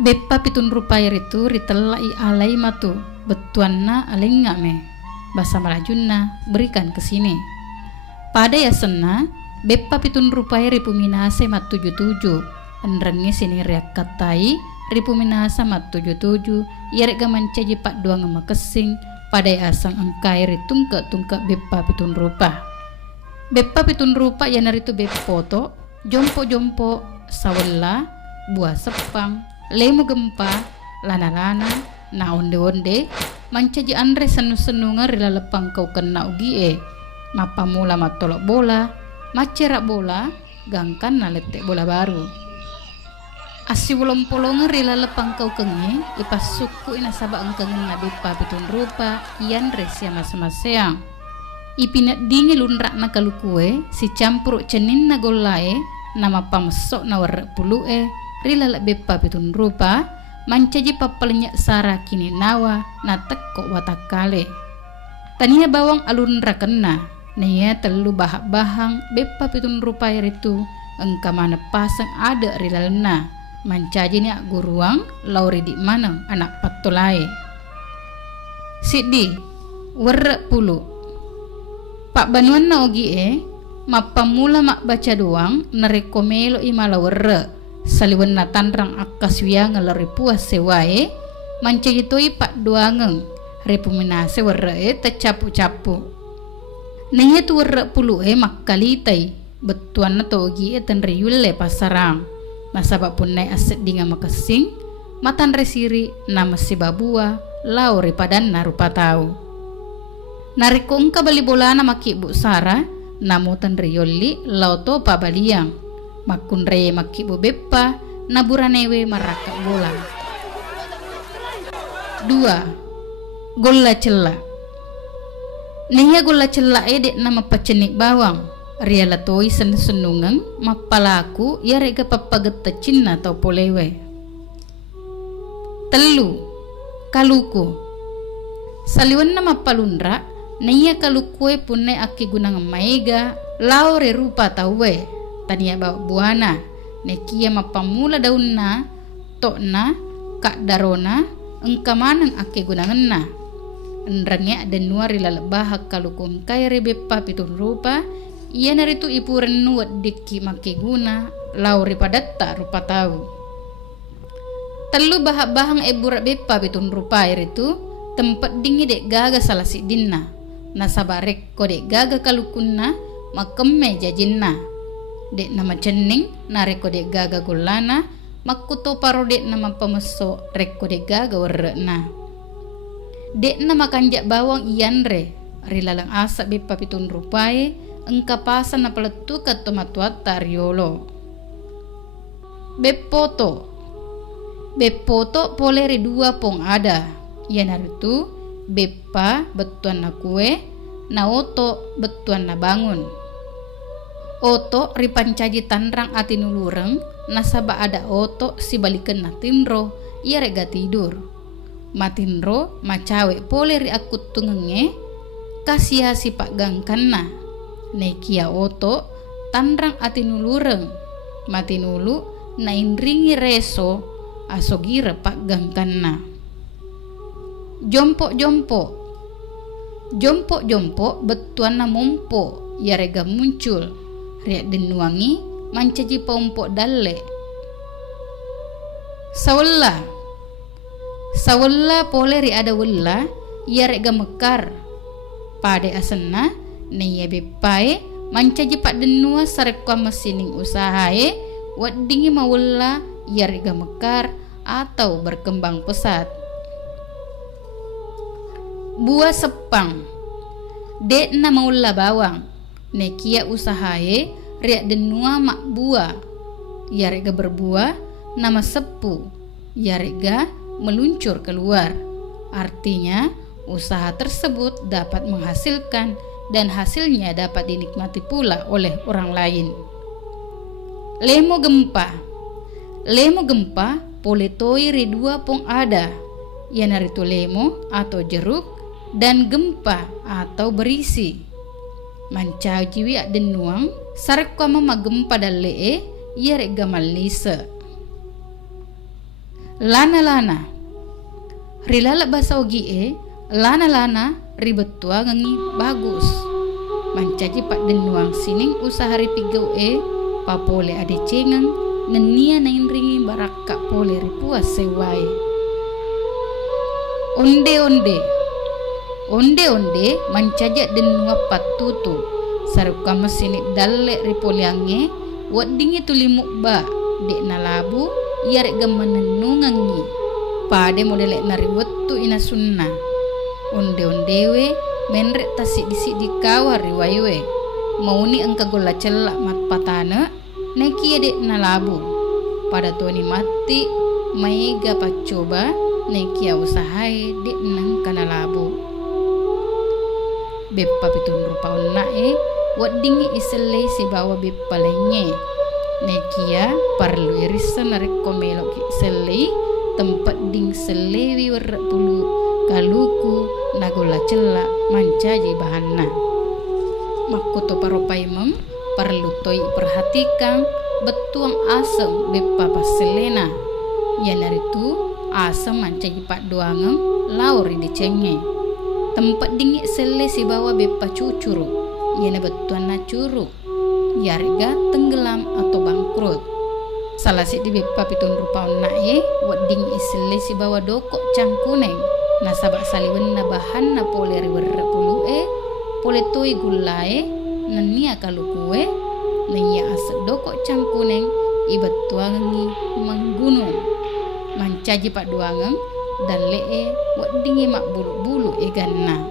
Beppa pitun rupai ritu ritella i alai matu betuanna alenga me basa malajunna berikan ke sini. Pada ya senna beppa pitun rupai ripu minase mat 77 enrengi sini riak katai ripu minasa mat 77 yarek gaman caji pak dua ngema kesing pada asang engkai ritungke beppa pitun rupa. Beppa pitun rupa yanaritu beppoto jompo sawella buah sepang lemu gempa lana-lana na onde-onde mancaji andre senu-senunga rila lepang kau kena ugie mapa mula matolok bola macerak bola gangkan na letek bola baru asi bolong-polonga rila lepang kau kengi ipas suku ina sabak engkengen na beppa pitun rupa ian resia mas-maseang ipinat dingi lunrak na kalukue si campur cenin na golae nama pamesok na warek pulue rila lek beppa pitun rupa mancaji papalnya sara kini nawa na tekok watakale tania bawang alun rakena nia telu bahang beppa pitun rupa itu engka mana pasang ada rila lena mancaji ni guruang lauri di mana anak patolai sidi warek pulu pak banuan na ogie mapamula mak baca doang narekomelo imala warek saliwan na tanrang akas wiang ngalari puas sewae mancagitoi pak duangeng repuminase warre tacapu-capu nanya tu warre puluhe makkalitai betuan na togi etan riyulle pasarang nasabak pun nai aset dinga makasing matan resiri nama si babua lauri padan na rupa tau narikong kabali bolana maki bu Sara namu tan riyolli lauto pabaliang makun re makibu beppa naburanewe maraka bola. 2. Golla cella. Nia golla cella edek nama pacenik bawang. Riala toi senungang mapalaku ya rega papageta cinna atau polewe. 3. Kaluku. Saliwan nama palundra nia kalukue punne aki gunang maiga laure rupa tauwe. Tania bawa buana nekia mapamula daunna tokna kak darona engka manang ake gunangenna enrangnya dan nuari lalebahak kalukun kaya beppa pitun rupa ia naritu ipuren nuat diki make guna lauri padatta rupa tahu telu bahang eburak beppa pitun rupa itu tempat dingi dek gaga salah si dinna nasabarek ko dek gaga kalukunna makemme jajinna dek nama cening nareko dek gaga gulana makuto paro dek nama pemeso reko dek gaga warna dek nama kanjak bawang ianre rilalang asak beppa pitun rupae engka pasan na peletu katomatuat tariolo. Beppoto poleri dua pong ada yanaritu beppa betuan na kue na oto betuan na bangun oto ripancaji tanrang ati nulureng nasaba ada oto si balikan na tinro ia rega tidur matinro macawe poleri akut tungenge kasia si pak gangkanna nekia oto tanrang ati nulureng matinulu na inringi reso asogira pak gangkanna. Jompo betuan na mompo ya rega muncul riak denuangi mancaji paumpok dalle. Sawella poleri ada wella ia rega mekar pade asenna neya beppae mancaji pak denua sarekwa mesining usahae waddingi mawella ia rega mekar atau berkembang pesat. Buah sepang dek na mawella bawang nekia usahae riak denua mak buah ya rega berbuah nama sepu ya rega meluncur keluar artinya usaha tersebut dapat menghasilkan dan hasilnya dapat dinikmati pula oleh orang lain. Lemo gempa poletoi ridua pong ada yanaritu lemo atau jeruk dan gempa atau berisi mancaji wiak denuang sarekwa mama gempa dalee ia rega malisa. lana-lana rilala basa ogi lana-lana ribetua ngangi bagus mancaji pak denuang sining usaha ripigau papole ade cengang nenia nain ringi barakka pole ripuas sewai onde mancaja denua patutu saruka mesini dalle ripoliange wadingi tulimuk ba dek nalabu yarek gamanenungangi pade modele nariwettu ina sunna ondewe menrek tasik disik dikawar riwaywe mauni engka gola celak mat patana neki dek nalabu pada tuani mati maiga pacoba neki usahai dek nang kanalabu beppa pitun rupaun nae wadingi iselle si bawa beppa lenge nekia parlu irisan narek komelo ki selle tempat ding selewi warra pulu kaluku nagola cela mancaji bahanna makoto paropaimem perlu toi perhatikan betuang asam beppa paselena ya naritu asam mancaji pak doangem lauri dicenge tempat dingin sele si bawa beppa cucuru yana betuan na curu yarga tenggelam atau bangkrut salah si di beppa pitun rupaun nae wading isele si bawa dokok cangkuneng nasabak saliwen na bahan na pole riwerra pulu pole toi gulae nania kalukue nanya aset dokok cangkuneng ibat tuangi manggunung mancaji pak duangeng dan lee wadingi mak bulu-bulu ganna